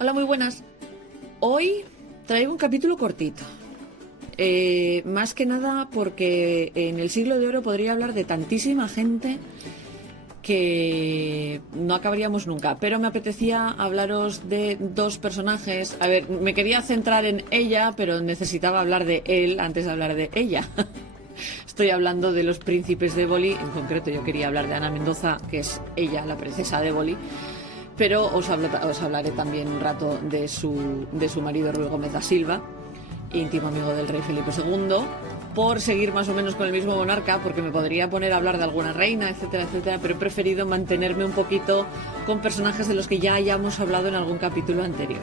Hola, muy buenas. Hoy traigo un capítulo cortito. Más que nada porque en el siglo de oro podría hablar de tantísima gente que no acabaríamos nunca. Pero me apetecía hablaros de dos personajes. A ver, me quería centrar en ella, pero necesitaba hablar de él antes de hablar de ella. Estoy hablando de los príncipes de Éboli. En concreto yo quería hablar de Ana Mendoza, que es ella, la princesa de Éboli. Pero os hablaré también un rato de su marido Ruy Gómez da Silva, íntimo amigo del rey Felipe II, por seguir más o menos con el mismo monarca, porque me podría poner a hablar de alguna reina, etcétera, etcétera, pero he preferido mantenerme un poquito con personajes de los que ya hayamos hablado en algún capítulo anterior.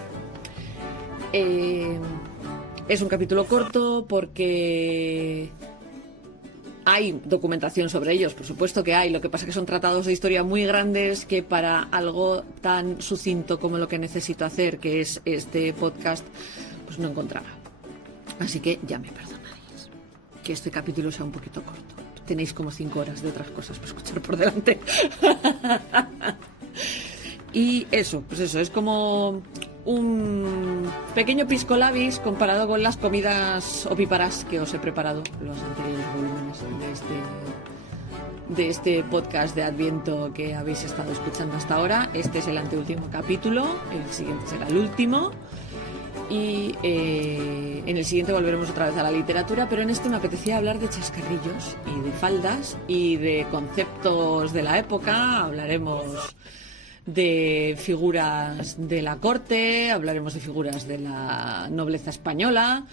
Es un capítulo corto porque hay documentación sobre ellos, por supuesto que hay. Lo que pasa es que son tratados de historia muy grandes que para algo tan sucinto como lo que necesito hacer, que es este podcast, pues no encontraba. Así que ya me perdonáis que este capítulo sea un poquito corto. Tenéis como 5 horas de otras cosas para escuchar por delante. Y eso, pues eso, es como un pequeño pisco labis comparado con las comidas opíparas que os he preparado los anteriores volúmenes de este podcast de Adviento que habéis estado escuchando hasta ahora. Este es el anteúltimo capítulo, el siguiente será el último y en el siguiente volveremos otra vez a la literatura, pero en este me apetecía hablar de chascarrillos y de faldas y de conceptos de la época. Hablaremos de figuras de la corte, hablaremos de figuras de la nobleza española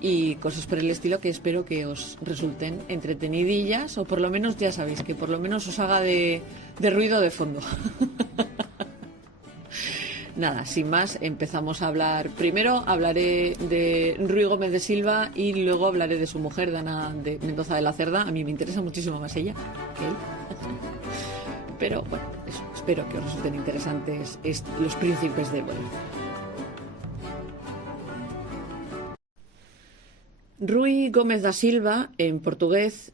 y cosas por el estilo que espero que os resulten entretenidillas, o por lo menos, ya sabéis, que por lo menos os haga de ruido de fondo. Nada, sin más, empezamos a hablar. Primero hablaré de Ruy Gómez de Silva y luego hablaré de su mujer, de Ana de Mendoza de la Cerda. A mí me interesa muchísimo más ella que él. Pero bueno, eso, espero que os resulten interesantes los príncipes de Éboli. Ruy Gómez da Silva, en portugués,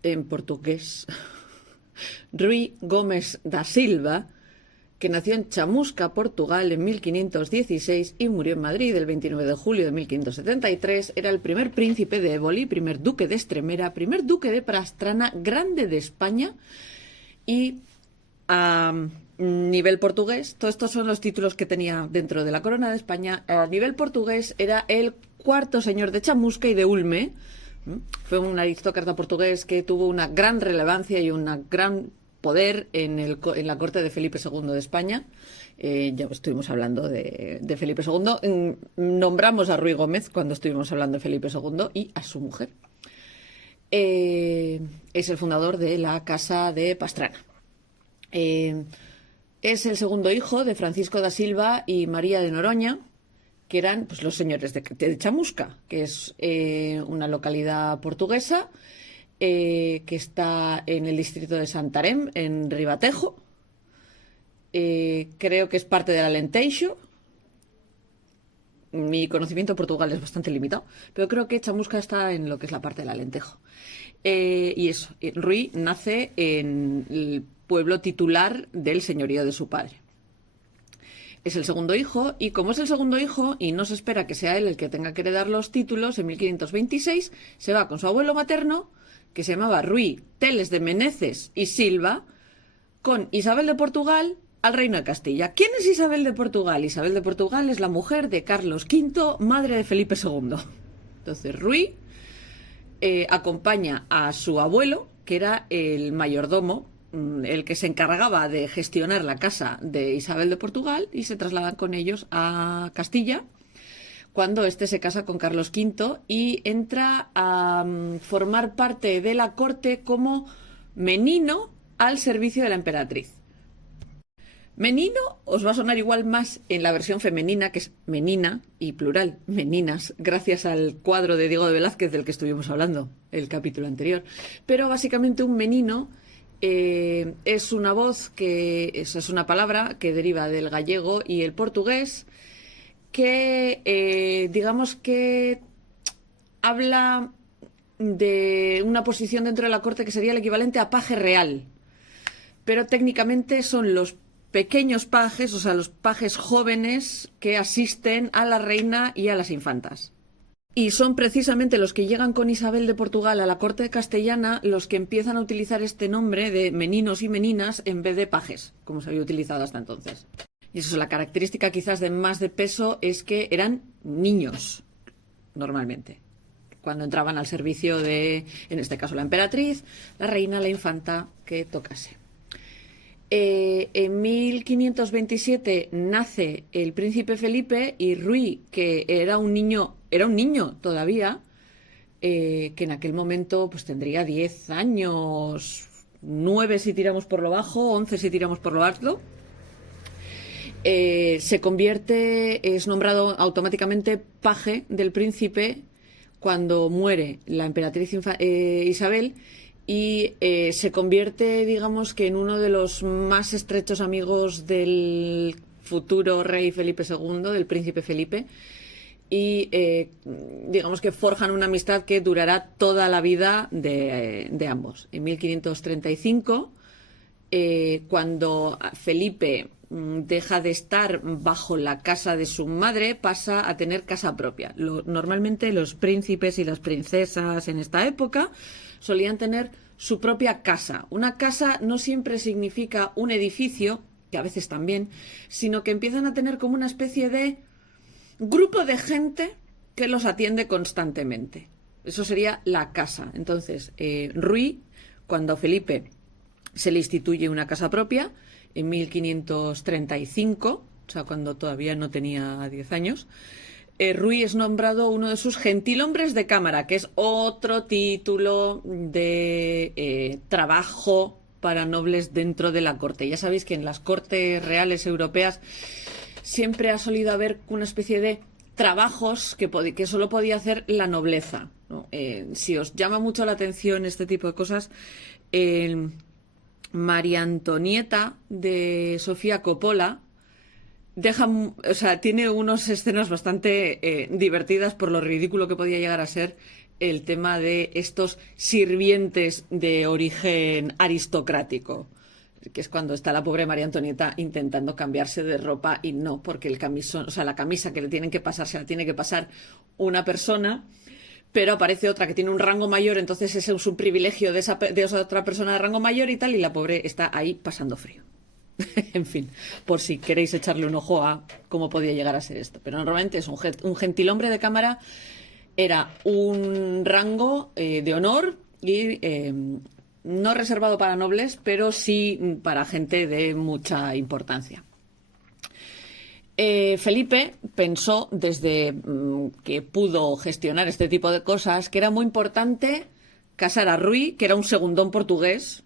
Ruy Gómez da Silva, que nació en Chamusca, Portugal, en 1516 y murió en Madrid el 29 de julio de 1573, era el primer príncipe de Éboli, primer duque de Estremera, primer duque de Pastrana, grande de España y a nivel portugués. Todos estos son los títulos que tenía dentro de la corona de España. A nivel portugués era el cuarto señor de Chamusca y de Ulme. Fue un aristócrata portugués que tuvo una gran relevancia y un gran poder en la corte de Felipe II de España. Ya estuvimos hablando de Felipe II. Nombramos a Ruy Gómez cuando estuvimos hablando de Felipe II y a su mujer. Es el fundador de la Casa de Pastrana. Es el segundo hijo de Francisco da Silva y María de Noroña, que eran pues los señores de Chamusca, que es una localidad portuguesa que está en el distrito de Santarém, en Ribatejo. Creo que es parte del Alentejo. Mi conocimiento de Portugal es bastante limitado, pero creo que Chamusca está en lo que es la parte del Alentejo. Y eso, Ruy nace en el pueblo titular del señorío de su padre. Es el segundo hijo, y como es el segundo hijo y no se espera que sea él el que tenga que heredar los títulos, en 1526 se va con su abuelo materno, que se llamaba Ruy Teles de Meneces y Silva, con Isabel de Portugal al reino de Castilla. ¿Quién es Isabel de Portugal? Isabel de Portugal es la mujer de Carlos V, madre de Felipe II. Entonces Ruy acompaña a su abuelo, que era el mayordomo, el que se encargaba de gestionar la casa de Isabel de Portugal, y se trasladan con ellos a Castilla cuando éste se casa con Carlos V y entra a formar parte de la corte como menino al servicio de la emperatriz. Menino os va a sonar igual más en la versión femenina, que es menina y plural, meninas, gracias al cuadro de Diego de Velázquez del que estuvimos hablando el capítulo anterior. Pero básicamente un menino es una voz es una palabra que deriva del gallego y el portugués, que digamos que habla de una posición dentro de la corte que sería el equivalente a paje real, pero técnicamente son los pequeños pajes, o sea, los pajes jóvenes que asisten a la reina y a las infantas. Y son precisamente los que llegan con Isabel de Portugal a la corte castellana los que empiezan a utilizar este nombre de meninos y meninas en vez de pajes, como se había utilizado hasta entonces. Y eso, la característica quizás de más de peso es que eran niños, normalmente, cuando entraban al servicio de, en este caso, la emperatriz, la reina, la infanta que tocase. En 1527 nace el príncipe Felipe y Ruy, que era un niño todavía, que en aquel momento pues tendría 10 años, 9 si tiramos por lo bajo, 11 si tiramos por lo alto. Se convierte, es nombrado automáticamente paje del príncipe cuando muere la emperatriz Isabel, y se convierte, digamos, que en uno de los más estrechos amigos del futuro rey Felipe II, del príncipe Felipe, y digamos que forjan una amistad que durará toda la vida de ambos. En 1535, cuando Felipe deja de estar bajo la casa de su madre, pasa a tener casa propia. Normalmente los príncipes y las princesas en esta época solían tener su propia casa. Una casa no siempre significa un edificio, que a veces también, sino que empiezan a tener como una especie de grupo de gente que los atiende constantemente. Eso sería la casa. Entonces, Ruy, cuando a Felipe se le instituye una casa propia, en 1535, o sea, cuando todavía no tenía 10 años, Ruy es nombrado uno de sus gentilhombres de cámara, que es otro título de trabajo para nobles dentro de la corte. Ya sabéis que en las cortes reales europeas siempre ha solido haber una especie de trabajos que solo podía hacer la nobleza, ¿no? Si os llama mucho la atención este tipo de cosas, María Antonieta de Sofía Coppola tiene unas escenas bastante divertidas por lo ridículo que podía llegar a ser el tema de estos sirvientes de origen aristocrático, que es cuando está la pobre María Antonieta intentando cambiarse de ropa y no, porque el camisón, o sea, la camisa que le tienen que pasar se la tiene que pasar una persona, pero aparece otra que tiene un rango mayor, entonces ese es un privilegio de esa otra persona de rango mayor y tal, y la pobre está ahí pasando frío. En fin, por si queréis echarle un ojo a cómo podía llegar a ser esto. Pero normalmente es un gentilhombre de cámara, era un rango de honor y no reservado para nobles, pero sí para gente de mucha importancia. Felipe pensó, desde que pudo gestionar este tipo de cosas, que era muy importante casar a Ruy, que era un segundón portugués,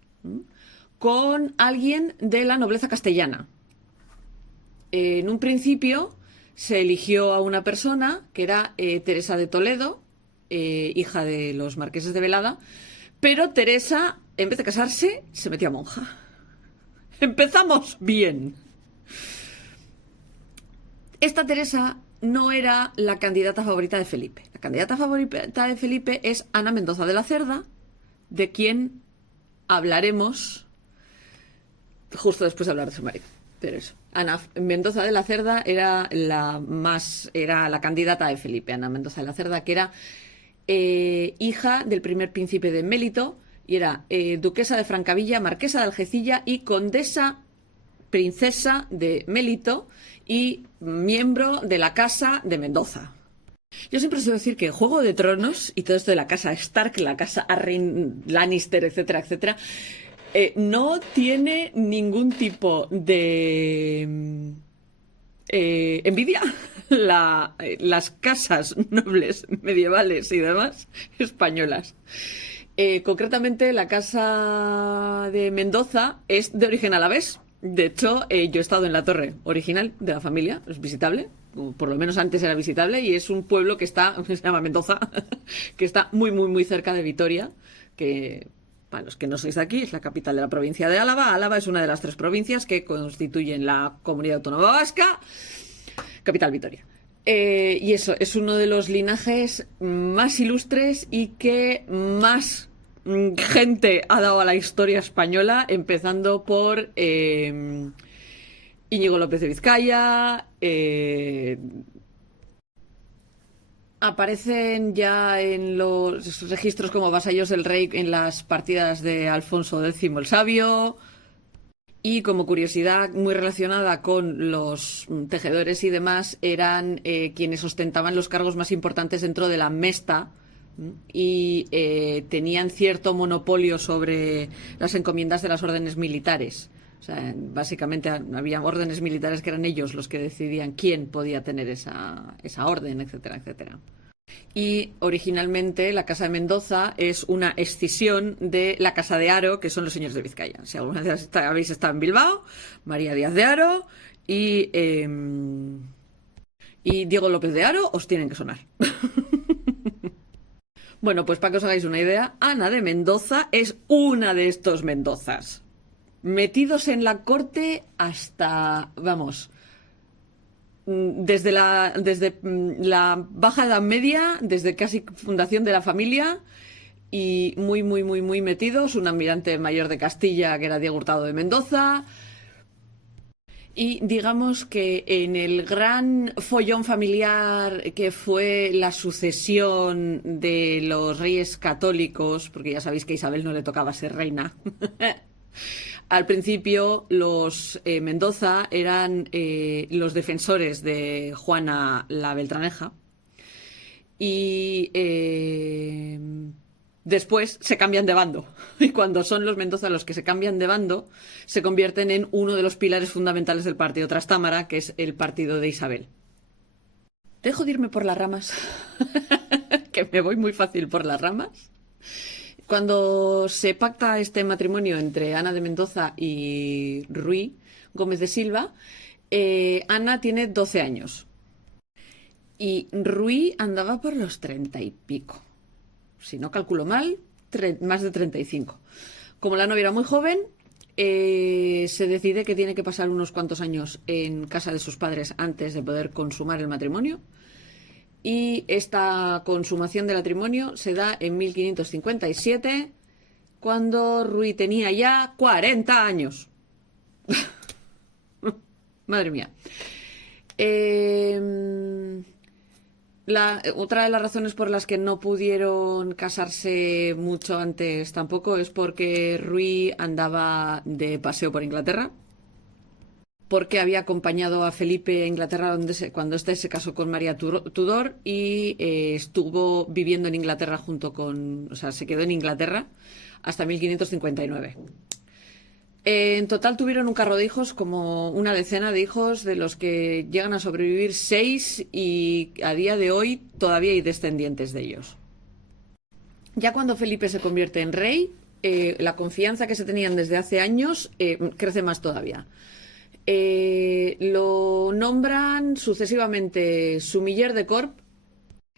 con alguien de la nobleza castellana. En un principio se eligió a una persona que era Teresa de Toledo, hija de los marqueses de Velada, pero Teresa, en vez de casarse, se metió a monja. Empezamos bien. Esta Teresa no era la candidata favorita de Felipe. La candidata favorita de Felipe es Ana Mendoza de la Cerda, de quien hablaremos justo después de hablar de su marido. Pero eso, Ana Mendoza de la Cerda era la candidata de Felipe. Ana Mendoza de la Cerda, que era hija del primer príncipe de Mélito, y era duquesa de Francavilla, marquesa de Algecilla y condesa princesa de Mélito y miembro de la casa de Mendoza. Yo siempre suelo decir que Juego de Tronos y todo esto de la casa Stark, la casa Arryn, Lannister, etcétera, etcétera, no tiene ningún tipo de envidia las casas nobles medievales y demás españolas. Concretamente, la casa de Mendoza es de origen alavés. De hecho, yo he estado en la torre original de la familia, es visitable, por lo menos antes era visitable, y es un pueblo que se llama Mendoza, que está muy, muy, muy cerca de Vitoria, que, para los que no sois de aquí, es la capital de la provincia de Álava. Álava es una de las 3 provincias que constituyen la Comunidad Autónoma Vasca, capital Vitoria. Y eso, es uno de los linajes más ilustres y que más gente ha dado a la historia española, empezando por Íñigo López de Vizcaya. Aparecen ya en los registros como vasallos del rey en las partidas de Alfonso X el Sabio. Y como curiosidad muy relacionada con los tejedores y demás, eran quienes ostentaban los cargos más importantes dentro de la Mesta y tenían cierto monopolio sobre las encomiendas de las órdenes militares. O sea, básicamente había órdenes militares que eran ellos los que decidían quién podía tener esa orden, etcétera, etcétera. Y originalmente la Casa de Mendoza es una escisión de la Casa de Haro, que son los señores de Vizcaya. Si alguna vez habéis estado en Bilbao, María Díaz de Haro y Diego López de Haro os tienen que sonar. Bueno, pues para que os hagáis una idea, Ana de Mendoza es una de estos Mendozas. Metidos en la corte hasta, vamos, desde la Baja Edad Media, desde casi fundación de la familia, y muy, muy, muy, muy metidos. Un almirante mayor de Castilla, que era Diego Hurtado de Mendoza. Y digamos que en el gran follón familiar que fue la sucesión de los reyes católicos, porque ya sabéis que a Isabel no le tocaba ser reina, al principio los Mendoza eran los defensores de Juana la Beltraneja y después se cambian de bando. Y cuando son los Mendoza los que se cambian de bando, se convierten en uno de los pilares fundamentales del partido Trastámara, que es el partido de Isabel. Dejo de irme por las ramas, que me voy muy fácil por las ramas. Cuando se pacta este matrimonio entre Ana de Mendoza y Ruy Gómez de Silva, Ana tiene 12 años y Ruy andaba por los 30 y pico. Si no calculo mal, más de 35. Como la novia era muy joven, se decide que tiene que pasar unos cuantos años en casa de sus padres antes de poder consumar el matrimonio. Y esta consumación del matrimonio se da en 1557, cuando Ruy tenía ya 40 años. Madre mía. Otra de las razones por las que no pudieron casarse mucho antes tampoco es porque Ruy andaba de paseo por Inglaterra, porque había acompañado a Felipe a Inglaterra cuando éste se casó con María Tudor y estuvo viviendo en Inglaterra o sea, se quedó en Inglaterra hasta 1559. En total tuvieron un carro de hijos, como una decena de hijos, de los que llegan a sobrevivir 6 y a día de hoy todavía hay descendientes de ellos. Ya cuando Felipe se convierte en rey, la confianza que se tenían desde hace años crece más todavía. Lo nombran sucesivamente sumiller de corp,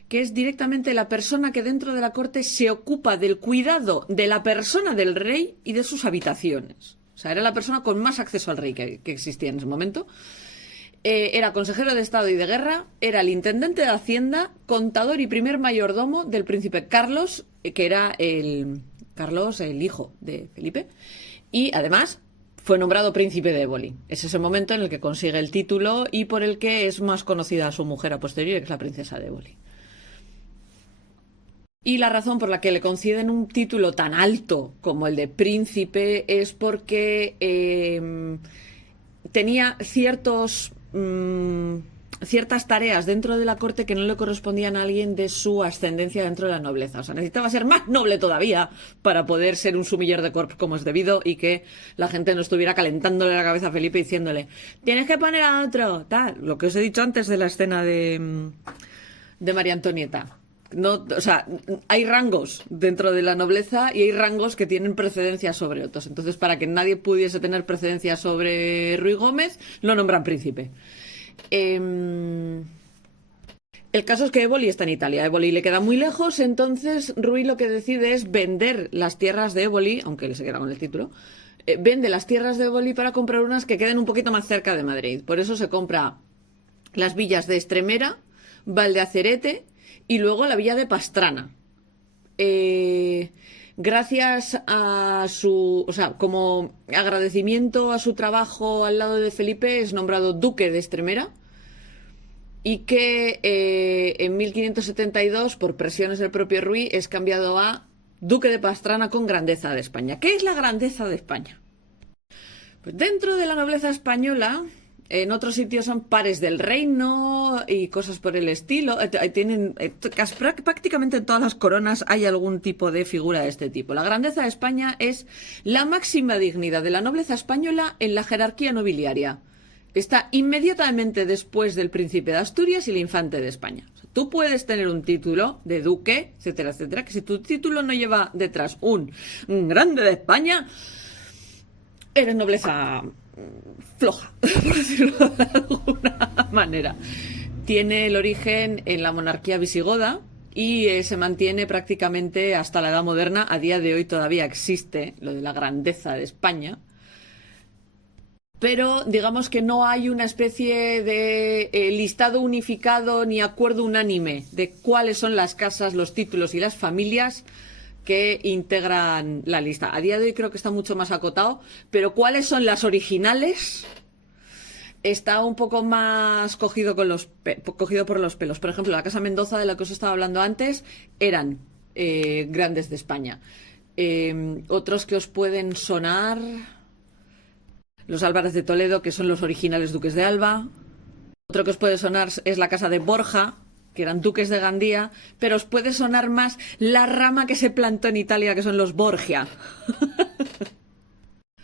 que es directamente la persona que dentro de la corte se ocupa del cuidado de la persona del rey y de sus habitaciones. O sea, era la persona con más acceso al rey que existía en ese momento. Era consejero de Estado y de Guerra, era el intendente de Hacienda, contador y primer mayordomo del príncipe Carlos, que era Carlos, el hijo de Felipe, y además fue nombrado príncipe de Éboli. Es ese momento en el que consigue el título y por el que es más conocida a su mujer a posteriori, que es la princesa de Éboli. Y la razón por la que le conceden un título tan alto como el de príncipe es porque tenía ciertas tareas dentro de la corte que no le correspondían a alguien de su ascendencia dentro de la nobleza. O sea, necesitaba ser más noble todavía para poder ser un sumiller de corps como es debido y que la gente no estuviera calentándole la cabeza a Felipe diciéndole tienes que poner a otro, tal. Lo que os he dicho antes de la escena de María Antonieta. No, o sea, hay rangos dentro de la nobleza y hay rangos que tienen precedencia sobre otros. Entonces, para que nadie pudiese tener precedencia sobre Ruy Gómez, lo nombran príncipe. El caso es que Éboli está en Italia. Éboli le queda muy lejos, entonces Ruy lo que decide es vender las tierras de Éboli, aunque le se queda con el título, vende las tierras de Éboli para comprar unas que queden un poquito más cerca de Madrid. Por eso se compra las villas de Estremera, Valdeacerete y luego la villa de Pastrana. gracias a su, o sea, como agradecimiento a su trabajo al lado de Felipe, es nombrado duque de Extremera, y que en 1572, por presiones del propio Ruy, es cambiado a duque de Pastrana con grandeza de España. ¿Qué es la grandeza de España? Pues dentro de la nobleza española, en otros sitios son pares del reino y cosas por el estilo. Tienen prácticamente en todas las coronas hay algún tipo de figura de este tipo. La grandeza de España es la máxima dignidad de la nobleza española en la jerarquía nobiliaria. Está inmediatamente después del príncipe de Asturias y el infante de España. O sea, tú puedes tener un título de duque, etcétera, etcétera, que si tu título no lleva detrás un grande de España, eres nobleza floja, por decirlo de alguna manera. Tiene el origen en la monarquía visigoda y se mantiene prácticamente hasta la Edad Moderna. A día de hoy todavía existe lo de la grandeza de España, pero digamos que no hay una especie de listado unificado ni acuerdo unánime de cuáles son las casas, los títulos y las familias que integran la lista. A día de hoy creo que está mucho más acotado, pero cuáles son las originales está un poco más cogido por los pelos. Por ejemplo, la Casa Mendoza, de la que os estaba hablando antes, eran grandes de España. Otros que os pueden sonar: los Álvarez de Toledo, que son los originales duques de Alba. Otro que os puede sonar es la Casa de Borja, que eran duques de Gandía, pero os puede sonar más la rama que se plantó en Italia, que son los Borgia.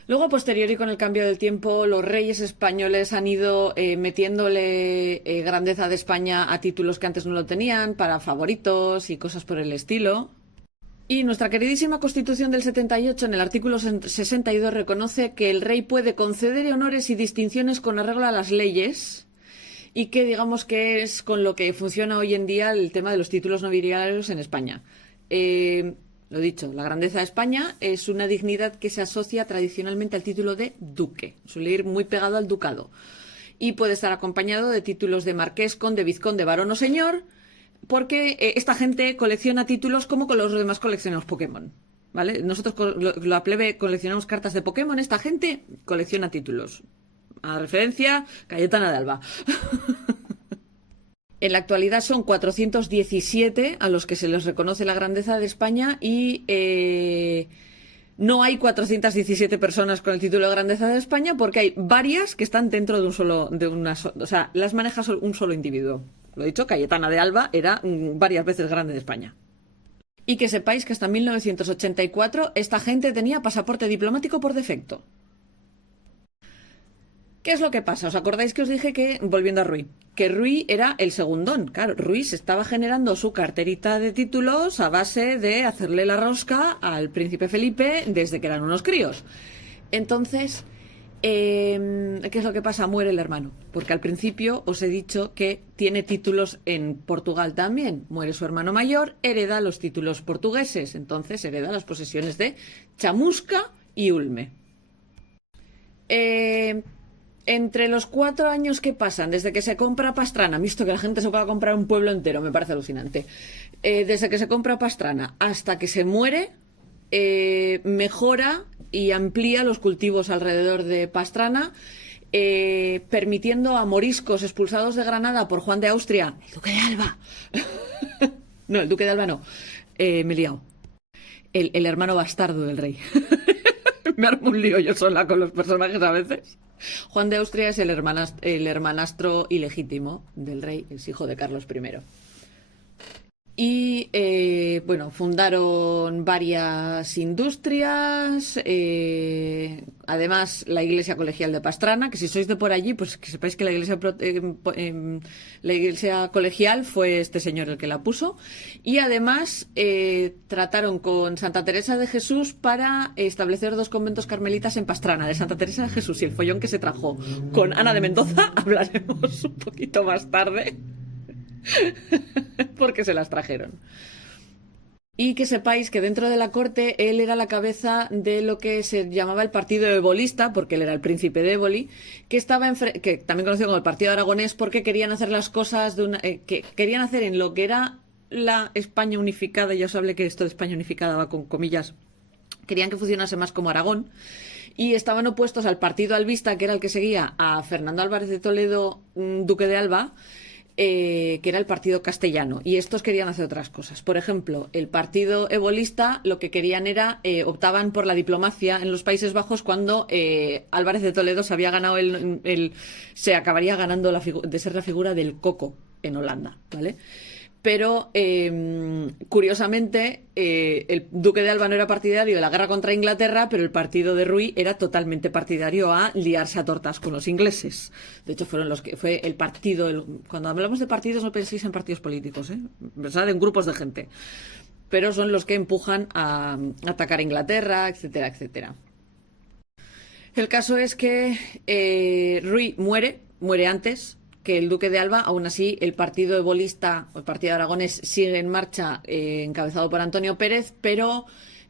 Luego, a posteriori, con el cambio del tiempo, los reyes españoles han ido metiéndole grandeza de España a títulos que antes no lo tenían, para favoritos y cosas por el estilo. Y nuestra queridísima Constitución del 78, en el artículo 62, reconoce que el rey puede conceder honores y distinciones con arreglo a las leyes, y que digamos que es con lo que funciona hoy en día el tema de los títulos nobiliarios en España. Lo dicho, la grandeza de España es una dignidad que se asocia tradicionalmente al título de duque. Suele ir muy pegado al ducado. Y puede estar acompañado de títulos de marqués, conde, vizconde, barón o señor, porque esta gente colecciona títulos como con los demás coleccionamos Pokémon, ¿vale? Nosotros, la plebe, coleccionamos cartas de Pokémon, esta gente colecciona títulos. A referencia, Cayetana de Alba. En la actualidad son 417 a los que se les reconoce la grandeza de España y no hay 417 personas con el título de grandeza de España, porque hay varias que están dentro de o sea, las maneja un solo individuo. Lo he dicho, Cayetana de Alba era varias veces grande de España. Y que sepáis que hasta 1984 esta gente tenía pasaporte diplomático por defecto. ¿Qué es lo que pasa? ¿Os acordáis que os dije que, volviendo a Ruy, que Ruy era el segundón? Claro, Ruy se estaba generando su carterita de títulos a base de hacerle la rosca al príncipe Felipe desde que eran unos críos. Entonces, ¿qué es lo que pasa? Muere el hermano. Porque al principio os he dicho que tiene títulos en Portugal también. Muere su hermano mayor, hereda los títulos portugueses. Entonces hereda las posesiones de Chamusca y Ulme. Entre los 4 años que pasan, desde que se compra Pastrana, visto que la gente se pueda comprar un pueblo entero, me parece alucinante, desde que se compra Pastrana hasta que se muere, mejora y amplía los cultivos alrededor de Pastrana, permitiendo a moriscos expulsados de Granada por Juan de Austria, el duque de Alba, no, el duque de Alba no, me he liado, el hermano bastardo del rey. Me armo un lío yo sola con los personajes a veces. Juan de Austria es el hermanastro ilegítimo del rey, es hijo de Carlos I. Y bueno, fundaron varias industrias, además la iglesia colegial de Pastrana, que si sois de por allí, pues que sepáis que la iglesia colegial fue este señor el que la puso, y además trataron con Santa Teresa de Jesús para establecer 2 conventos carmelitas en Pastrana, de Santa Teresa de Jesús, y el follón que se trajo con Ana de Mendoza hablaremos un poquito más tarde. Porque se las trajeron. Y que sepáis que dentro de la corte él era la cabeza de lo que se llamaba el partido ebolista, porque él era el príncipe de Éboli, que estaba que también conocido como el partido aragonés, porque querían hacer las cosas que querían hacer en lo que era la España unificada. Ya os hablé que esto de España unificada va con comillas Querían que funcionase más como Aragón y estaban opuestos al partido albista, que era el que seguía a Fernando Álvarez de Toledo, duque de Alba, que era el partido castellano, y estos querían hacer otras cosas. Por ejemplo, el partido ebolista lo que querían era, optaban por la diplomacia en los Países Bajos cuando Álvarez de Toledo se había ganado se acabaría ganando de ser la figura del coco en Holanda, ¿vale? Pero, curiosamente, el duque de Alba no era partidario de la guerra contra Inglaterra, pero el partido de Ruy era totalmente partidario a liarse a tortas con los ingleses. De hecho, fue el partido. Cuando hablamos de partidos, no penséis en partidos políticos, pensad en grupos de gente. Pero son los que empujan a atacar a Inglaterra, etcétera, etcétera. El caso es que Ruy muere antes que el duque de Alba. Aún así, el partido ebolista, o el partido aragonés, sigue en marcha, encabezado por Antonio Pérez, pero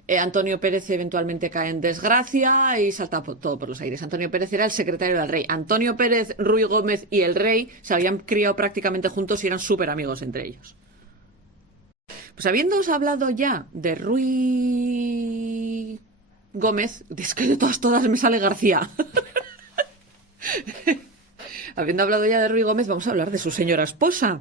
Antonio Pérez eventualmente cae en desgracia y salta todo por los aires. Antonio Pérez era el secretario del rey. Antonio Pérez, Ruy Gómez y el rey se habían criado prácticamente juntos y eran súper amigos entre ellos. Pues habiéndoos hablado ya de Ruy Gómez, es que de todas me sale García. Habiendo hablado ya de Ruy Gómez, vamos a hablar de su señora esposa,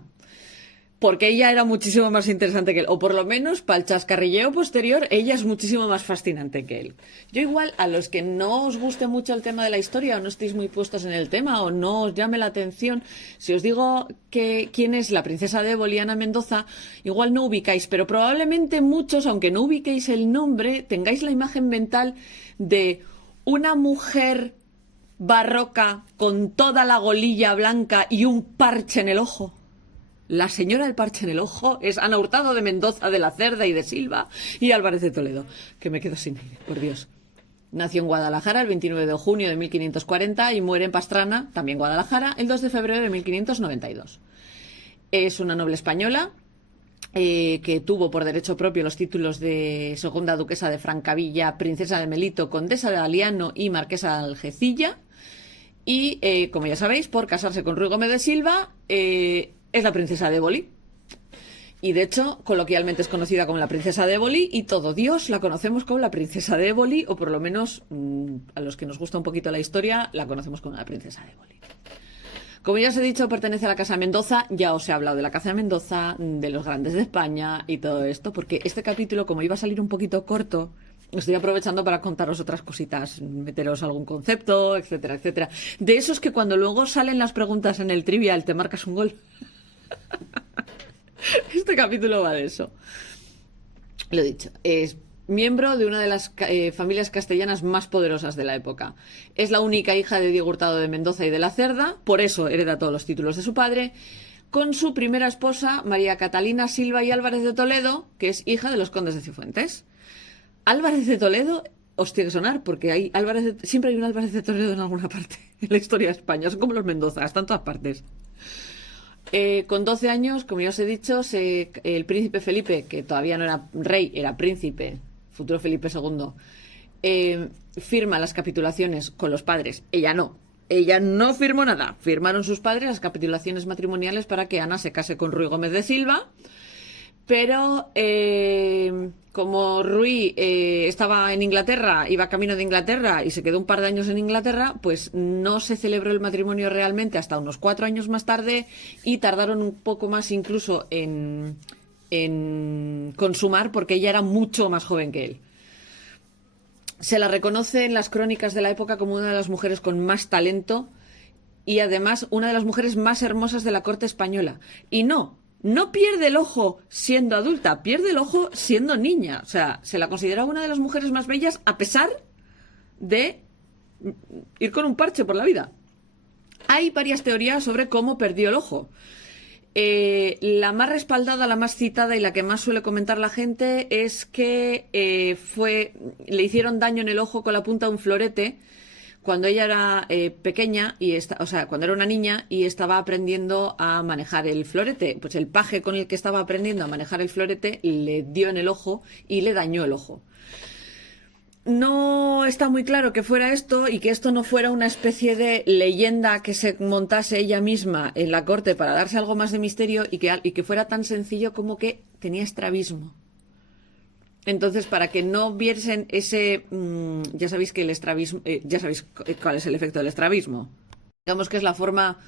porque ella era muchísimo más interesante que él, o por lo menos para el chascarrilleo posterior, ella es muchísimo más fascinante que él. Yo igual, a los que no os guste mucho el tema de la historia, o no estéis muy puestos en el tema, o no os llame la atención, si os digo quién es la princesa de Éboli, Ana Mendoza, igual no ubicáis, pero probablemente muchos, aunque no ubiquéis el nombre, tengáis la imagen mental de una mujer barroca con toda la golilla blanca y un parche en el ojo. La señora del parche en el ojo es Ana Hurtado de Mendoza, de la Cerda y de Silva y Álvarez de Toledo, que me quedo sin aire, por Dios. Nació en Guadalajara el 29 de junio de 1540 y muere en Pastrana, también Guadalajara, el 2 de febrero de 1592. Es una noble española que tuvo por derecho propio los títulos de segunda duquesa de Francavilla, princesa de Melito, condesa de Aliano y marquesa de Algecilla. Y, como ya sabéis, por casarse con Ruy Gómez de Silva, es la princesa de Éboli. Y, de hecho, coloquialmente es conocida como la princesa de Éboli y todo Dios la conocemos como la princesa de Éboli, o por lo menos, a los que nos gusta un poquito la historia, la conocemos como la princesa de Éboli. Como ya os he dicho, pertenece a la Casa Mendoza. Ya os he hablado de la Casa Mendoza, de los grandes de España y todo esto, porque este capítulo, como iba a salir un poquito corto, estoy aprovechando para contaros otras cositas, meteros algún concepto, etcétera, etcétera. De esos que cuando luego salen las preguntas en el trivial te marcas un gol. Este capítulo va de eso. Lo he dicho, es miembro de una de las familias castellanas más poderosas de la época. Es la única hija de Diego Hurtado de Mendoza y de la Cerda, por eso hereda todos los títulos de su padre, con su primera esposa, María Catalina Silva y Álvarez de Toledo, que es hija de los condes de Cifuentes. Álvarez de Toledo os tiene que sonar, porque siempre hay un Álvarez de Toledo en alguna parte en la historia de España. Son como los Mendoza, están en todas partes. Con 12 años, como ya os he dicho, el príncipe Felipe, que todavía no era rey, era príncipe, futuro Felipe II, firma las capitulaciones con los padres. Ella no firmó nada. Firmaron sus padres las capitulaciones matrimoniales para que Ana se case con Ruy Gómez de Silva. Pero como Ruy estaba en Inglaterra, iba camino de Inglaterra y se quedó un par de años en Inglaterra, pues no se celebró el matrimonio realmente hasta unos 4 años más tarde, y tardaron un poco más incluso en consumar, porque ella era mucho más joven que él. Se la reconoce en las crónicas de la época como una de las mujeres con más talento y además una de las mujeres más hermosas de la corte española. Y no pierde el ojo siendo adulta, pierde el ojo siendo niña. O sea, se la considera una de las mujeres más bellas a pesar de ir con un parche por la vida. Hay varias teorías sobre cómo perdió el ojo. La más respaldada, la más citada y la que más suele comentar la gente es que le hicieron daño en el ojo con la punta de un florete cuando ella era pequeña, cuando era una niña y estaba aprendiendo a manejar el florete. Pues el paje con el que estaba aprendiendo a manejar el florete le dio en el ojo y le dañó el ojo. No está muy claro que fuera esto, y que esto no fuera una especie de leyenda que se montase ella misma en la corte para darse algo más de misterio, y que fuera tan sencillo como que tenía estrabismo. Entonces, para que no viesen ese... ya sabéis que el estrabismo... ya sabéis cuál es el efecto del estrabismo. Digamos que es la forma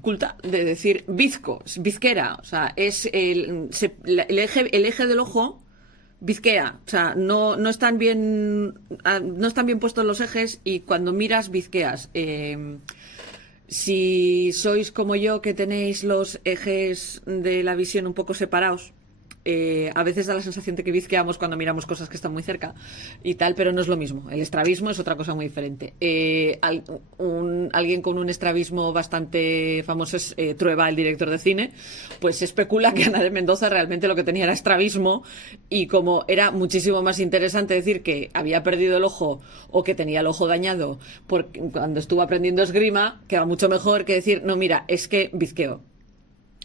culta de decir bizco, bizquera. O sea, es el eje del ojo bizquea. O sea, no están bien puestos los ejes y cuando miras bizqueas. Si sois como yo, que tenéis los ejes de la visión un poco separados, a veces da la sensación de que bizqueamos cuando miramos cosas que están muy cerca y tal, pero no es lo mismo. El estrabismo es otra cosa muy diferente. Alguien con un estrabismo bastante famoso es Trueba, el director de cine, pues se especula que Ana de Mendoza realmente lo que tenía era estrabismo, y como era muchísimo más interesante decir que había perdido el ojo o que tenía el ojo dañado cuando estuvo aprendiendo esgrima, queda mucho mejor que decir, no, mira, es que bizqueo.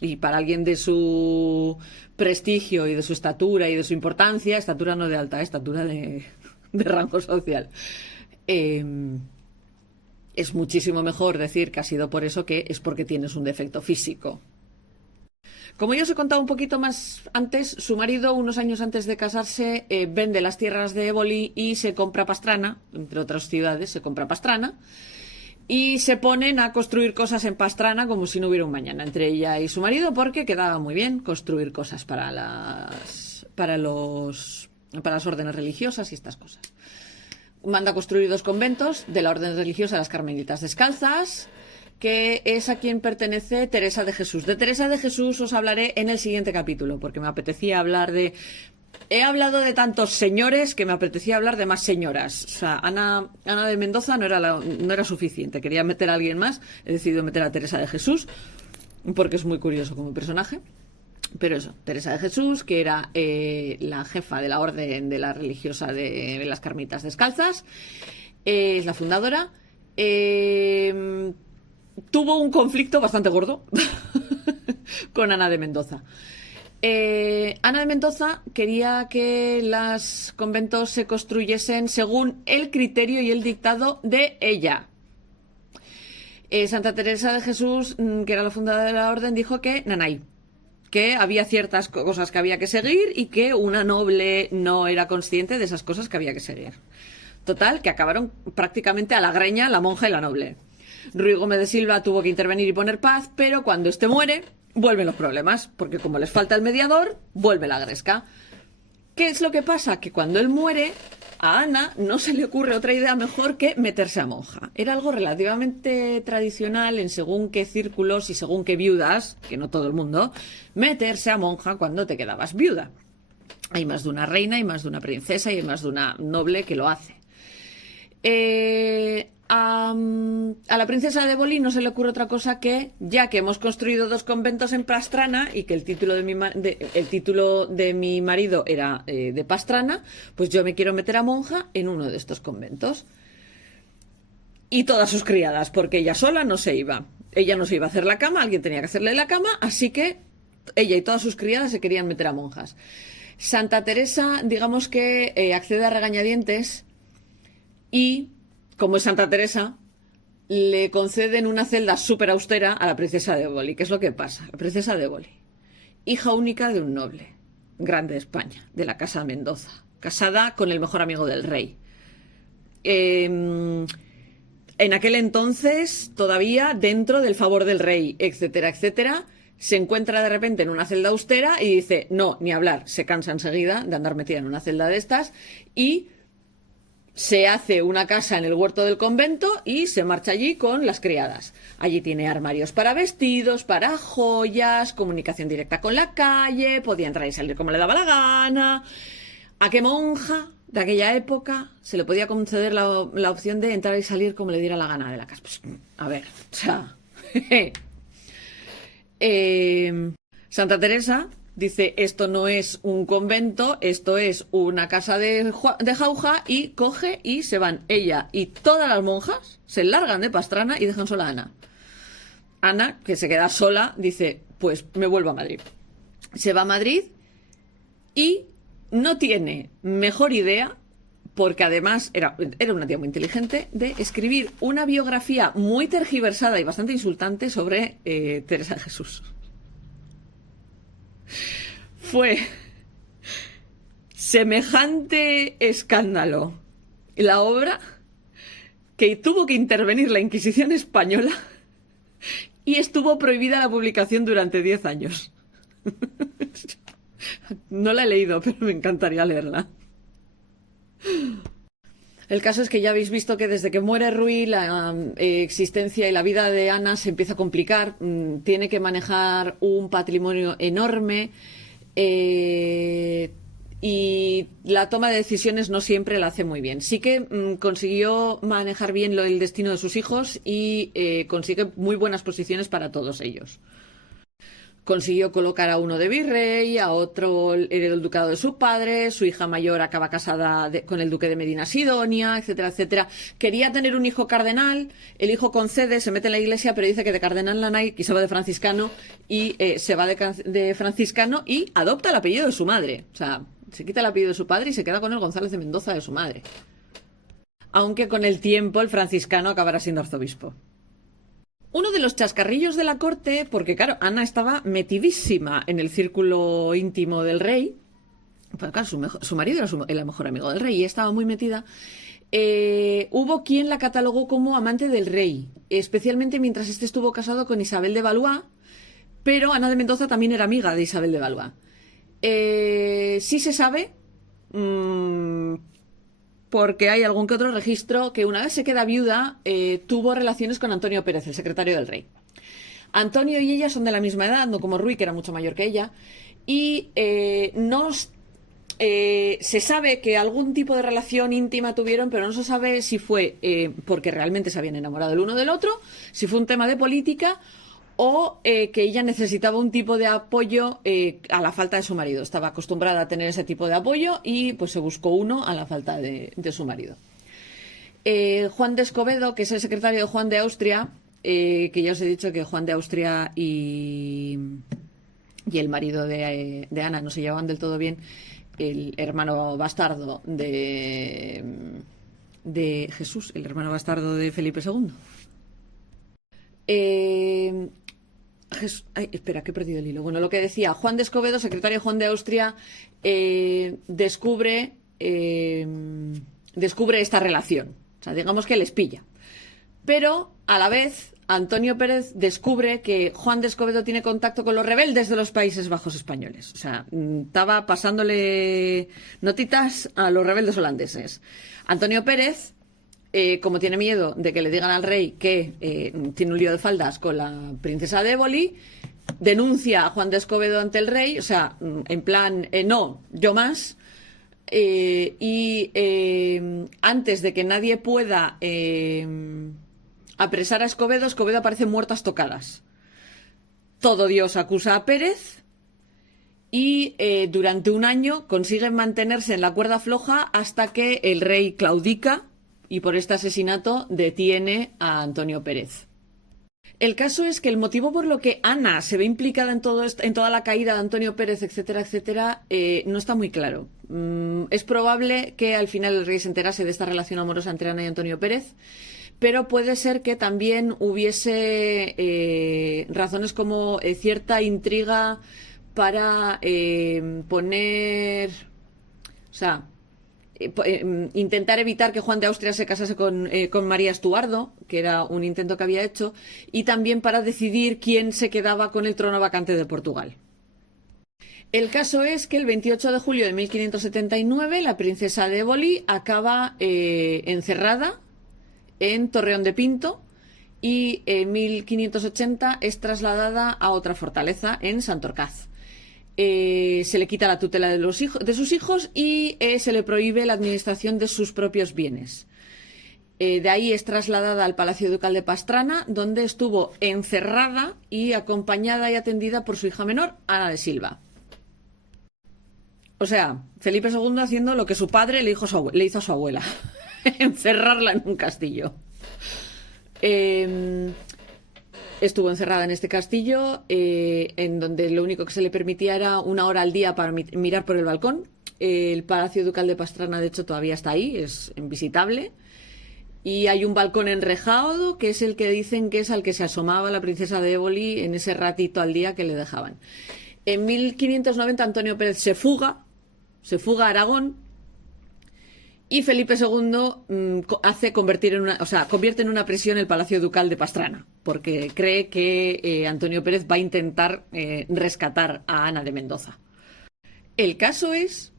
Y para alguien de su prestigio y de su estatura y de su importancia, estatura no de alta, estatura de rango social, es muchísimo mejor decir que ha sido por eso que es porque tienes un defecto físico. Como ya os he contado un poquito más antes, su marido, unos años antes de casarse, vende las tierras de Éboli y se compra Pastrana, entre otras ciudades, se compra Pastrana. Y se ponen a construir cosas en Pastrana como si no hubiera un mañana, entre ella y su marido, porque quedaba muy bien construir cosas para las órdenes religiosas y estas cosas. Manda a construir 2 conventos de la orden religiosa de las Carmelitas Descalzas, que es a quien pertenece Teresa de Jesús. De Teresa de Jesús os hablaré en el siguiente capítulo, porque me apetecía hablar de... He hablado de tantos señores que me apetecía hablar de más señoras. O sea, Ana de Mendoza no era suficiente. Quería meter a alguien más. He decidido meter a Teresa de Jesús, porque es muy curioso como personaje. Pero eso, Teresa de Jesús, que era la jefa de la orden de la religiosa de las Carmelitas Descalzas, es la fundadora. Tuvo un conflicto bastante gordo con Ana de Mendoza. Ana de Mendoza quería que los conventos se construyesen según el criterio y el dictado de ella. Santa Teresa de Jesús, que era la fundadora de la orden, dijo que nanay, que había ciertas cosas que había que seguir y que una noble no era consciente de esas cosas que había que seguir. Total, que acabaron prácticamente a la greña la monja y la noble. Ruy Gómez de Silva tuvo que intervenir y poner paz, pero cuando este muere, vuelven los problemas, porque como les falta el mediador, vuelve la gresca. ¿Qué es lo que pasa? Que cuando él muere, a Ana no se le ocurre otra idea mejor que meterse a monja. Era algo relativamente tradicional en según qué círculos y según qué viudas, que no todo el mundo, meterse a monja cuando te quedabas viuda. Hay más de una reina, hay más de una princesa y hay más de una noble que lo hace. A la princesa de Éboli no se le ocurre otra cosa que, ya que hemos construido 2 conventos en Pastrana y que el título de mi marido era de Pastrana, pues yo me quiero meter a monja en uno de estos conventos. Y todas sus criadas, porque ella sola no se iba. Ella no se iba a hacer la cama, alguien tenía que hacerle la cama, así que ella y todas sus criadas se querían meter a monjas. Santa Teresa, digamos que accede a regañadientes y, como es Santa Teresa, le conceden una celda súper austera a la princesa de Éboli. ¿Qué es lo que pasa? La princesa de Éboli, hija única de un noble grande de España, de la casa de Mendoza, casada con el mejor amigo del rey. En aquel entonces, todavía dentro del favor del rey, etcétera, etcétera, se encuentra de repente en una celda austera y dice, no, ni hablar, se cansa enseguida de andar metida en una celda de estas y se hace una casa en el huerto del convento y se marcha allí con las criadas. Allí tiene armarios para vestidos, para joyas, comunicación directa con la calle, podía entrar y salir como le daba la gana. ¿A qué monja de aquella época se le podía conceder la opción de entrar y salir como le diera la gana de la casa? Pues, a ver, o sea... Santa Teresa dice, esto no es un convento, esto es una casa de jauja, y coge y se van ella y todas las monjas, se largan de Pastrana y dejan sola a Ana. Ana, que se queda sola, dice, pues me vuelvo a Madrid. Se va a Madrid y no tiene mejor idea, porque además era una tía muy inteligente, de escribir una biografía muy tergiversada y bastante insultante sobre Teresa de Jesús. Fue semejante escándalo la obra que tuvo que intervenir la Inquisición española y estuvo prohibida la publicación durante 10 años. No la he leído, pero me encantaría leerla. El caso es que ya habéis visto que desde que muere Ruy la existencia y la vida de Ana se empieza a complicar. Tiene que manejar un patrimonio enorme y la toma de decisiones no siempre la hace muy bien. Sí que consiguió manejar bien el destino de sus hijos y consigue muy buenas posiciones para todos ellos. Consiguió colocar a uno de virrey, a otro heredó el ducado de su padre, su hija mayor acaba casada con el duque de Medina Sidonia, etcétera, etcétera. Quería tener un hijo cardenal, el hijo concede, se mete en la iglesia, pero dice que de cardenal no hay, y se va de franciscano, y se va de franciscano y adopta el apellido de su madre. O sea, se quita el apellido de su padre y se queda con el González de Mendoza de su madre. Aunque con el tiempo el franciscano acabará siendo arzobispo. Uno de los chascarrillos de la corte, porque claro, Ana estaba metidísima en el círculo íntimo del rey, pues claro, su marido era el mejor amigo del rey y estaba muy metida, hubo quien la catalogó como amante del rey, especialmente mientras este estuvo casado con Isabel de Valois, pero Ana de Mendoza también era amiga de Isabel de Valois. Sí se sabe, porque hay algún que otro registro que una vez se queda viuda tuvo relaciones con Antonio Pérez, el secretario del rey. Antonio y ella son de la misma edad, no como Ruy, que era mucho mayor que ella, y se sabe que algún tipo de relación íntima tuvieron, pero no se sabe si fue porque realmente se habían enamorado el uno del otro, si fue un tema de política o que ella necesitaba un tipo de apoyo a la falta de su marido. Estaba acostumbrada a tener ese tipo de apoyo y pues se buscó uno a la falta de su marido. Juan de Escobedo, que es el secretario de Juan de Austria, que ya os he dicho que Juan de Austria y el marido de Ana no se llevaban del todo bien, el hermano bastardo de Jesús, el hermano bastardo de Felipe II. Espera, que he perdido el hilo. Bueno, lo que decía, Juan de Escobedo, secretario Juan de Austria, descubre esta relación. O sea, digamos que les pilla. Pero, a la vez, Antonio Pérez descubre que Juan de Escobedo tiene contacto con los rebeldes de los Países Bajos españoles. O sea, estaba pasándole notitas a los rebeldes holandeses. Antonio Pérez, como tiene miedo de que le digan al rey que tiene un lío de faldas con la princesa de Éboli, denuncia a Juan de Escobedo ante el rey, o sea, en plan, no, yo más, y antes de que nadie pueda apresar a Escobedo, Escobedo aparece muerto a estocadas. Todo Dios acusa a Pérez y durante un año consiguen mantenerse en la cuerda floja hasta que el rey claudica y por este asesinato detiene a Antonio Pérez. El caso es que el motivo por lo que Ana se ve implicada en toda la caída de Antonio Pérez, etcétera, etcétera, no está muy claro. Es probable que al final el rey se enterase de esta relación amorosa entre Ana y Antonio Pérez, pero puede ser que también hubiese razones como cierta intriga para poner... O sea, intentar evitar que Juan de Austria se casase con María Estuardo, que era un intento que había hecho, y también para decidir quién se quedaba con el trono vacante de Portugal. El caso es que el 28 de julio de 1579 la princesa de Éboli acaba encerrada en Torreón de Pinto y en 1580 es trasladada a otra fortaleza en Santorcaz. Se le quita la tutela de sus hijos y se le prohíbe la administración de sus propios bienes. De ahí es trasladada al Palacio Ducal de Pastrana, donde estuvo encerrada y acompañada y atendida por su hija menor, Ana de Silva. O sea, Felipe II haciendo lo que su padre le hizo a su abuela, encerrarla en un castillo. Estuvo encerrada en este castillo, en donde lo único que se le permitía era 1 hora al día para mirar por el balcón. El Palacio Ducal de Pastrana, de hecho, todavía está ahí, es invisitable. Y hay un balcón enrejado, que es el que dicen que es al que se asomaba la princesa de Éboli en ese ratito al día que le dejaban. En 1590 Antonio Pérez se fuga se fuga a Aragón y Felipe II convierte en una prisión el Palacio Ducal de Pastrana, porque cree que Antonio Pérez va a intentar rescatar a Ana de Mendoza. El caso es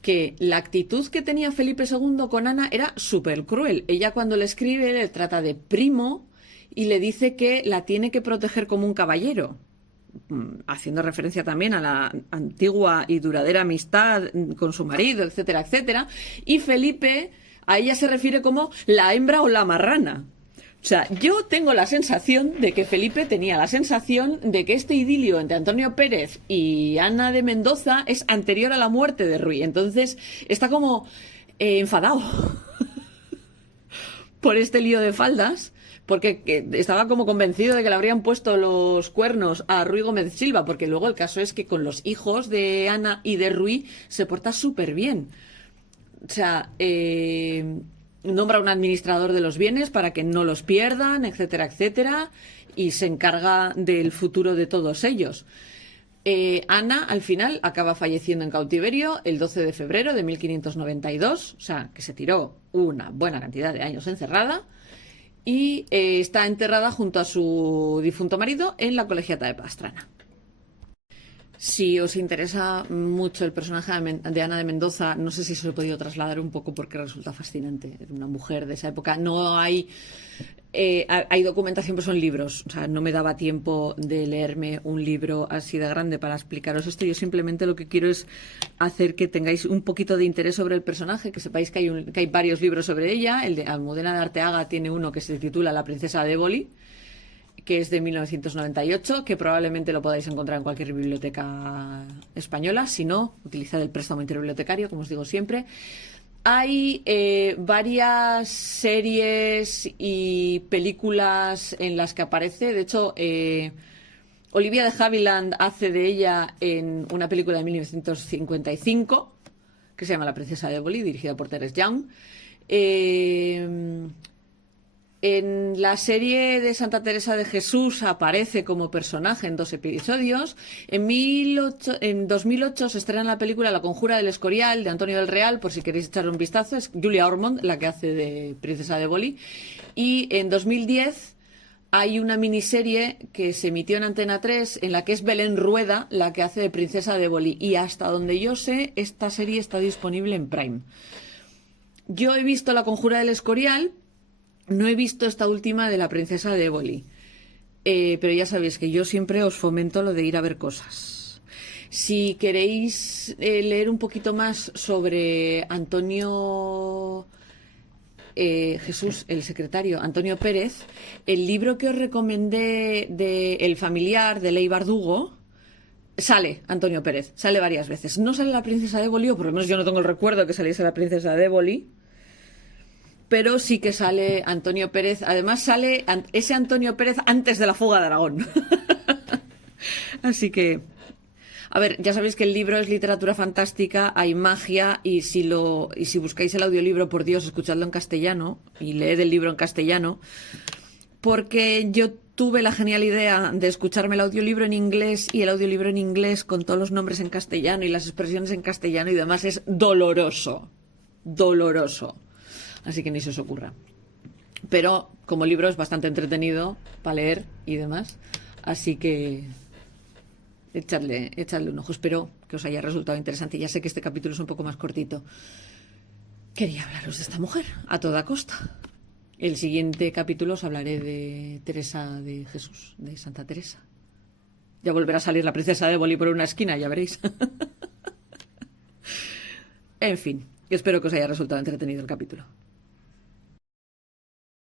que la actitud que tenía Felipe II con Ana era súper cruel. Ella, cuando le escribe, le trata de primo y le dice que la tiene que proteger como un caballero, haciendo referencia también a la antigua y duradera amistad con su marido, etcétera, etcétera. Y Felipe a ella se refiere como la hembra o la marrana. O sea, yo tengo la sensación de que Felipe tenía la sensación de que este idilio entre Antonio Pérez y Ana de Mendoza es anterior a la muerte de Ruy. Entonces está como enfadado por este lío de faldas, porque estaba como convencido de que le habrían puesto los cuernos a Ruy Gómez Silva, porque luego el caso es que con los hijos de Ana y de Ruy se porta súper bien. O sea, nombra un administrador de los bienes para que no los pierdan, etcétera, etcétera, y se encarga del futuro de todos ellos. Ana, al final, acaba falleciendo en cautiverio el 12 de febrero de 1592, o sea, que se tiró una buena cantidad de años encerrada, y está enterrada junto a su difunto marido en la Colegiata de Pastrana. Si os interesa mucho el personaje de Ana de Mendoza, no sé si se lo he podido trasladar un poco porque resulta fascinante. Era una mujer de esa época. No hay documentación, pero son libros. O sea, no me daba tiempo de leerme un libro así de grande para explicaros esto. Yo simplemente lo que quiero es hacer que tengáis un poquito de interés sobre el personaje, que sepáis que hay varios libros sobre ella. El de Almudena de Arteaga tiene uno que se titula La princesa de Éboli, que es de 1998, que probablemente lo podáis encontrar en cualquier biblioteca española. Si no, utilizad el préstamo interbibliotecario, como os digo siempre. Hay varias series y películas en las que aparece. De hecho, Olivia de Havilland hace de ella en una película de 1955, que se llama La princesa de Éboli, dirigida por Terence Young. En la serie de Santa Teresa de Jesús aparece como personaje en 2 episodios. En 2008 se estrena la película La conjura del Escorial, de Antonio del Real, por si queréis echar un vistazo. Es Julia Ormond la que hace de princesa de Éboli. Y en 2010 hay una miniserie que se emitió en Antena 3 en la que es Belén Rueda la que hace de princesa de Éboli. Y hasta donde yo sé, esta serie está disponible en Prime. Yo he visto La conjura del Escorial. No he visto esta última de la princesa de Éboli, pero ya sabéis que yo siempre os fomento lo de ir a ver cosas. Si queréis leer un poquito más sobre Antonio Jesús, el secretario, Antonio Pérez, el libro que os recomendé de El familiar, de Ley Bardugo, sale Antonio Pérez, sale varias veces. No sale la princesa de Éboli, o por lo menos yo no tengo el recuerdo que saliese la princesa de Éboli, pero sí que sale Antonio Pérez. Además sale ese Antonio Pérez antes de la fuga de Aragón. Así que, a ver, ya sabéis que el libro es literatura fantástica, hay magia, y si buscáis el audiolibro, por Dios, escuchadlo en castellano y leed el libro en castellano, porque yo tuve la genial idea de escucharme el audiolibro en inglés, y el audiolibro en inglés con todos los nombres en castellano y las expresiones en castellano y demás es doloroso. Doloroso. Así que ni se os ocurra. Pero como libro es bastante entretenido para leer y demás. Así que echadle un ojo. Espero que os haya resultado interesante. Ya sé que este capítulo es un poco más cortito. Quería hablaros de esta mujer a toda costa. El siguiente capítulo os hablaré de Teresa de Jesús, de Santa Teresa. Ya volverá a salir la princesa de Éboli por una esquina, ya veréis. En fin, espero que os haya resultado entretenido el capítulo.